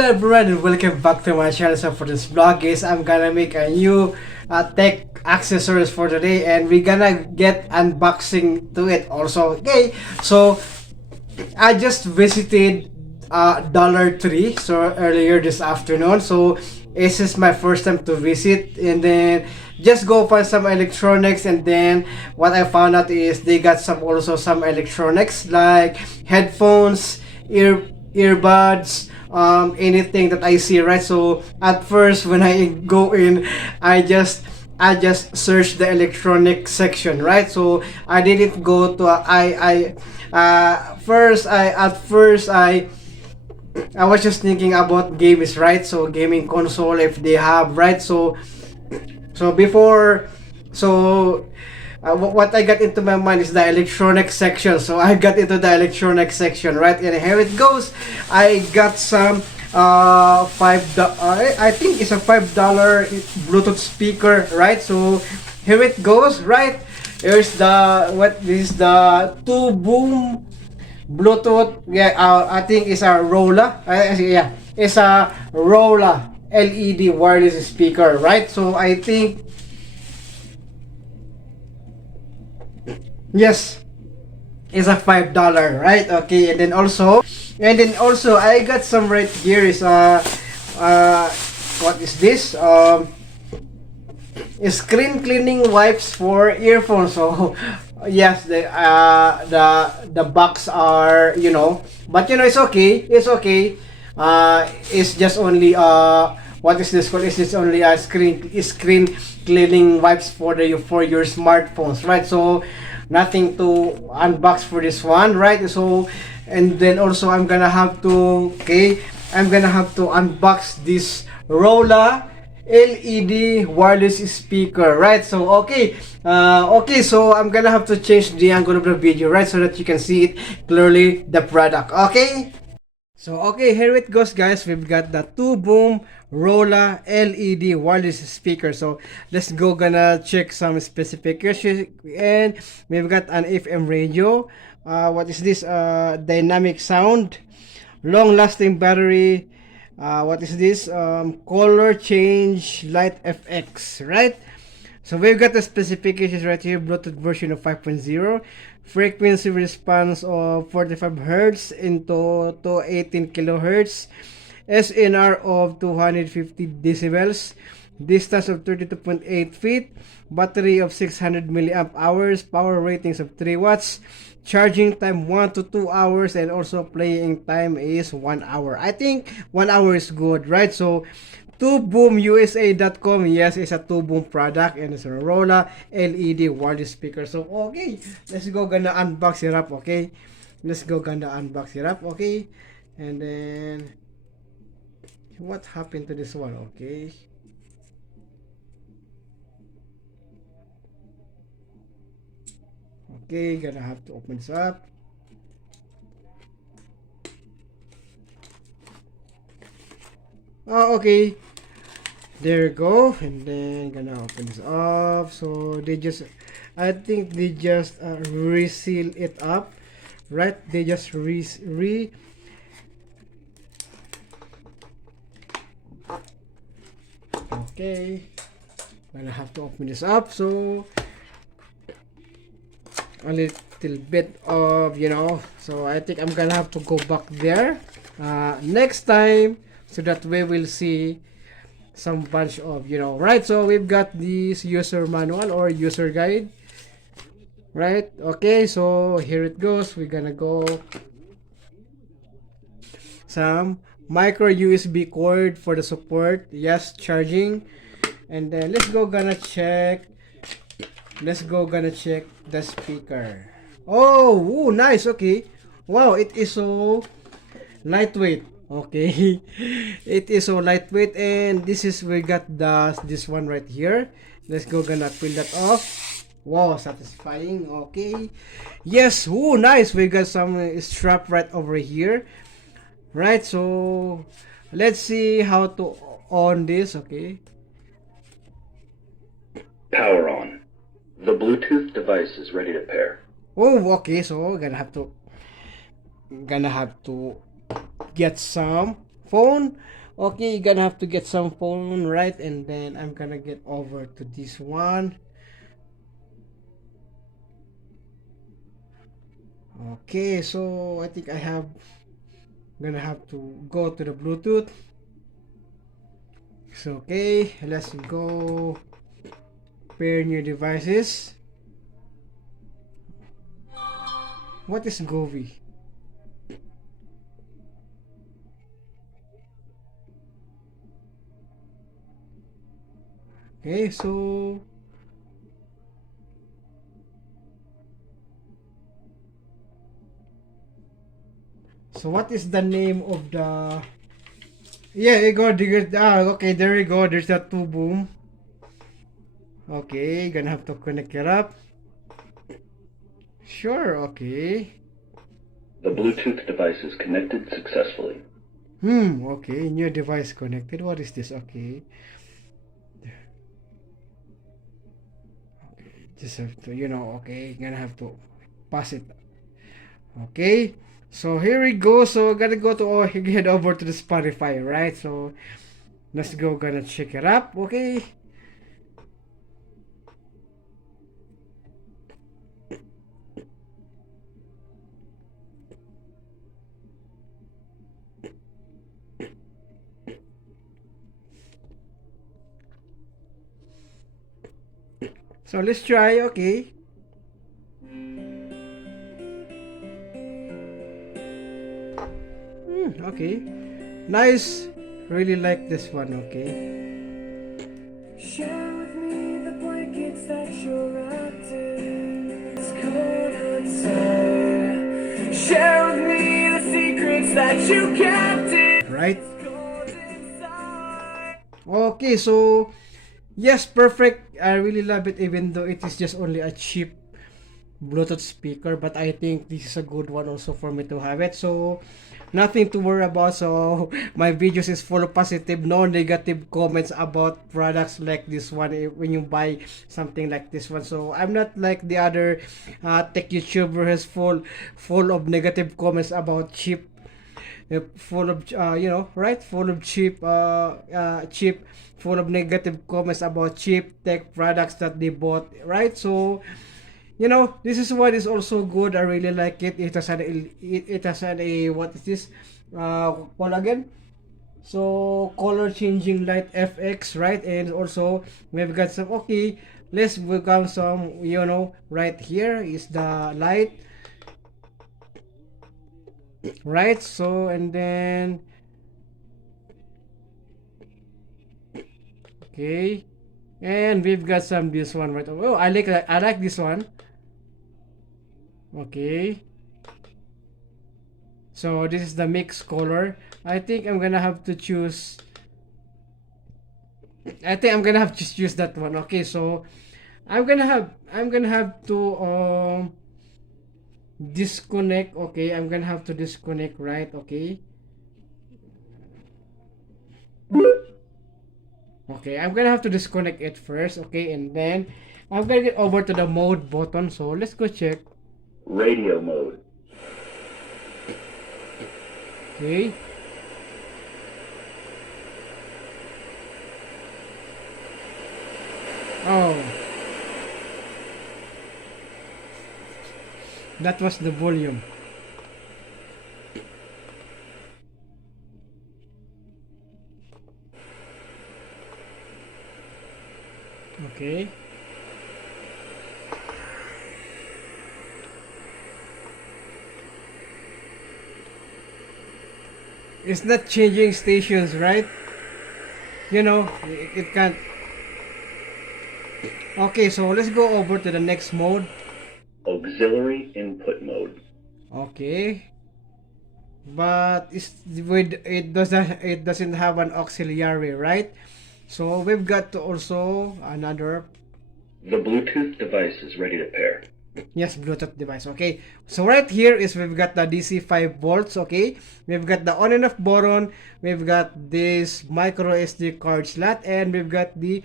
Hello everyone and welcome back to my channel. So for this vlog guys, I'm gonna make a new tech accessories for today, and we're gonna get unboxing to it also. Okay, so I just visited Dollar Tree so earlier this afternoon. So this is my first time to visit, and then just go find some electronics. And then what I found out is they got some electronics like headphones, earbuds, anything that I see, right? So at first when I go in, I just searched the electronic section, right? So I didn't go to first I was just thinking about games, right? So gaming console if they have, right? So before so what I got into my mind is the electronic section. So I got into the electronic section, right? And here it goes. I got some I think it's a $5 Bluetooth speaker, right? So here it goes, right? Here's the what this is the two boom Bluetooth. Yeah, I think it's a Rollah. Yeah, it's a Rollah LED wireless speaker, right? So I think yes, it's a $5, right? Okay, and then also I got some right here is uh what is this? Screen cleaning wipes for earphones. So yes, the box are, but it's okay. It's okay. It's just only what is this called? It's just only a screen cleaning wipes for your smartphones, right? So nothing to unbox for this one, right? So and then also I'm gonna have to unbox this Rollah LED wireless speaker, right? So okay, so I'm gonna have to change the angle of the video, right, so that you can see it clearly, the product. Okay, so okay, here it goes guys. We've got the two boom Rollah LED wireless speaker. So let's go gonna check some specifications. And we've got an FM radio. What is this? Dynamic sound, long lasting battery. What is this? Color change light FX, right? So we've got the specifications right here. Bluetooth version of 5.0, frequency response of 45 hertz into to 18 kilohertz, SNR of 250 decibels, distance of 32.8 feet, battery of 600 milliamp hours, power ratings of 3 watts, charging time 1 to 2 hours, and also playing time is 1 hour. I think 1 hour is good, right? So tuboomusa.com, yes, it's a two boom product, and it's a Rollah LED wireless speaker. So okay, let's go gonna unbox it up. Okay, let's go gonna unbox it up. Okay, and then what happened to this one? Okay, okay, gonna have to open this up. Oh, okay, there you go. And then gonna open this up. So I think they just reseal it up, right? They just okay, gonna have to open this up. So a little bit of, so I think I'm gonna have to go back there next time, so that we will see some bunch of, right? So we've got this user manual or user guide, right? Okay, so here it goes. We're gonna go some micro USB cord for the support, yes, charging. And then let's go gonna check the speaker. Oh, ooh, nice. Okay, wow, it is so lightweight. Okay, it is so lightweight. And we got this one right here. Let's go gonna peel that off. Wow, satisfying. Okay, yes, ooh, nice. We got some strap right over here, right? So let's see how to on this. Okay, Power on. The Bluetooth device is ready to pair. oh, okay, so gonna have to get some phone. Okay, you're gonna have to get some phone, right? And then I'm gonna get over to this one. Okay, so I think gonna have to go to the Bluetooth. So okay, let's go pair new devices. What is Govi? Okay, so what is the name of the? Yeah, you go. Okay, there you go. There's that two boom. Okay, gonna have to connect it up. Sure. Okay. The Bluetooth device is connected successfully. Okay, new device connected. What is this? Okay. Just have to, okay, gonna have to pass it. Okay. So here we go. So gotta go to head over to the Spotify, right? So let's go. Gonna check it up. Okay. So let's try. Okay. Okay. Nice. Really like this one. Okay. Share with me the blankets that you're wrapped in. It's cold outside. Share with me the secrets that you kept in. Right. It's cold inside. Okay. So yes, perfect. I really love it, even though it is just only a cheap Bluetooth speaker, but I think this is a good one also for me to have it. So nothing to worry about. So my videos is full of positive, no negative comments about products like this one when you buy something like this one. So I'm not like the other tech YouTuber who's full of negative comments about cheap, full of right, full of cheap, full of negative comments about cheap tech products that they bought, right? So this is what is also good. I really like it. It has had a, what is this call again? So color changing light FX, right? And also we've got some, okay, let's become some, right here is the light, right? So and then okay, and we've got some this one, right? Oh, I like this one. Okay, so this is the mix color. I think I'm gonna have to choose, I think I'm gonna have to just use that one. Okay, so I'm gonna have to disconnect. Okay, I'm gonna have to disconnect, right? Okay, I'm gonna have to disconnect it first. Okay, and then I'm gonna get over to the mode button. So let's go check. Radio mode. Okay. Oh, that was the volume. Okay. It's not changing stations, right? It can't. Okay, so let's go over to the next mode. Auxiliary input mode. Okay. But it doesn't have an auxiliary, right? So we've got to also another. The Bluetooth device is ready to pair. Yes, Bluetooth device. Okay, so right here is we've got the DC 5 volts. Okay, we've got the on and off button. We've got this micro SD card slot, and we've got the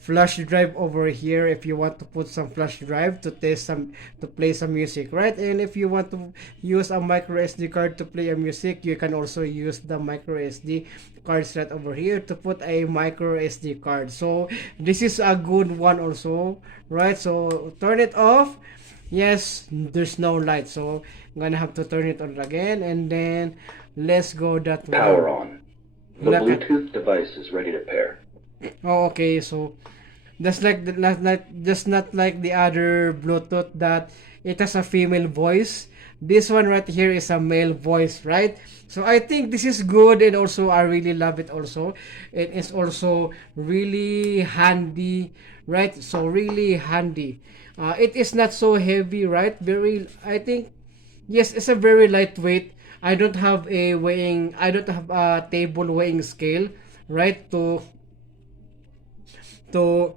flash drive over here if you want to put some flash drive to play some music, right? And if you want to use a micro SD card to play a music, you can also use the micro SD card slot over here to put a micro SD card. So this is a good one also, right? So turn it off. Yes, there's no light, so I'm gonna have to turn it on again, and then let's go that way. Power on. The Look at- Bluetooth device is ready to pair. Oh, okay. So that's like just not like the other Bluetooth that it has a female voice. This one right here is a male voice, right? So I think this is good, and also I really love it. Also, it is also really handy, right? So really handy. It is not so heavy, right? Very, I think, yes, it's a very lightweight. I don't have a weighing. I don't have a table weighing scale, right? To to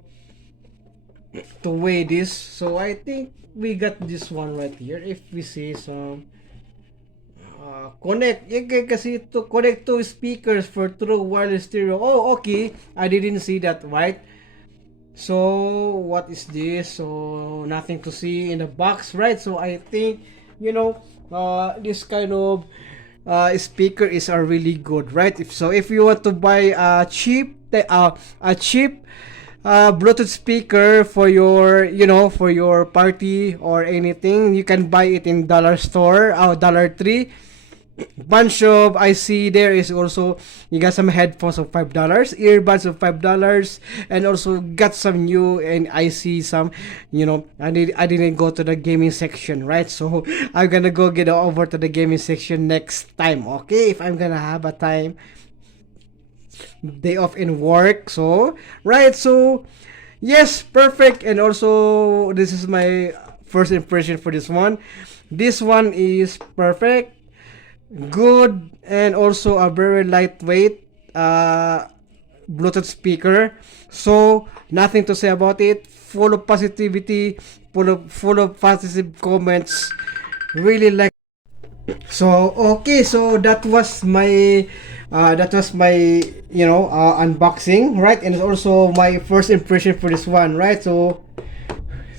weigh this. So I think we got this one right here. If we see some connect, kasi to connect to speakers for true wireless stereo. Oh, okay. I didn't see that, right? So what is this? So nothing to see in the box, right? So I think, this kind of speaker is really good, right? If you want to buy a cheap Bluetooth speaker for your party or anything, you can buy it in dollar store, Dollar Tree. Bunch of, I see there is also, you got some headphones of $5, earbuds of $5, and also got some new, and I see some, I didn't go to the gaming section, right? So I'm gonna go get over to the gaming section next time, okay? If I'm gonna have a time, day off in work. So right, so yes, perfect. And also this is my first impression for this one. This one is perfect, good, and also a very lightweight Bluetooth speaker. So nothing to say about it. Full of positivity, full of positive comments. Really like. So okay, so that was my unboxing, right? And it's also my first impression for this one, right? So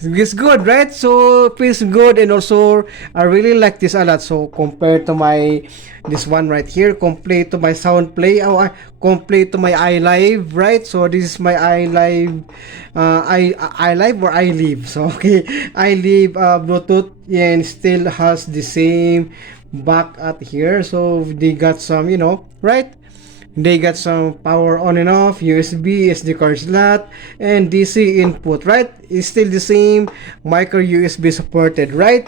it's good, right? So it feels good, and also I really like this a lot. So compared to this one right here, compared to my sound play, compared to my iLive, right? So this is my iLive, iLive or iLive. So okay, iLive Bluetooth, and still has the same back at here. So they got some, right? They got some power on and off, USB, SD card slot, and DC input, right? It's still the same, micro USB supported, right?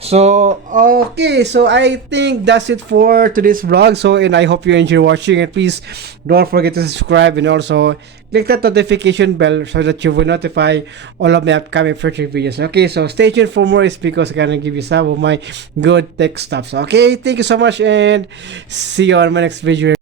So, okay, so I think that's it for today's vlog. So, and I hope you enjoy watching, and please don't forget to subscribe, and also click that notification bell so that you will notify all of my upcoming future videos. Okay, so stay tuned for more, is because I'm gonna give you some of my good tech stuff. So, okay, thank you so much, and see you on my next video.